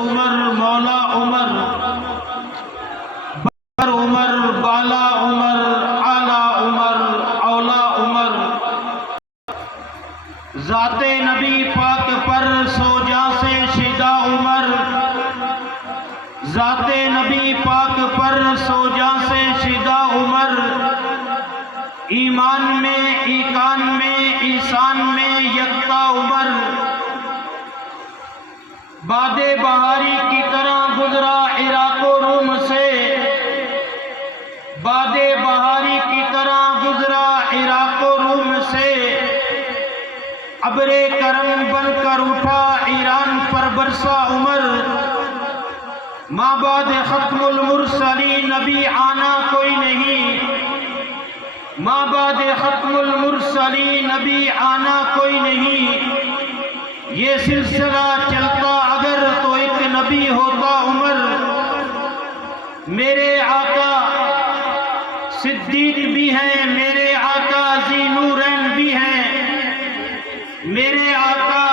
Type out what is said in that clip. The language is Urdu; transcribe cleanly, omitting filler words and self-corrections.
عمر، مولا عمر، بر عمر، بالا عمر، اعلی عمر، اولا عمر، ذات نبی پاک پر سو جاں سے شیدا عمر، ذات نبی پاک پر سو جاں سے شیدا عمر، ایمان میں، ایقان میں، ایسان میں یکتا عمر، باد بہاری کی طرح گزرا عراق و روم سے، باد بہاری کی طرح گزرا عراق و روم سے، ابر کرم بن کر اٹھا ایران پر برسا عمر، ماں بعد ختم المرسلین نبی آنا کوئی نہیں، ماں بعد ختم المرسلین نبی آنا کوئی نہیں، یہ سلسلہ چلتا اگر تو ایک نبی ہوتا عمر، میرے آقا صدیق بھی ہیں، میرے آقا ذی نورین بھی ہیں، میرے آقا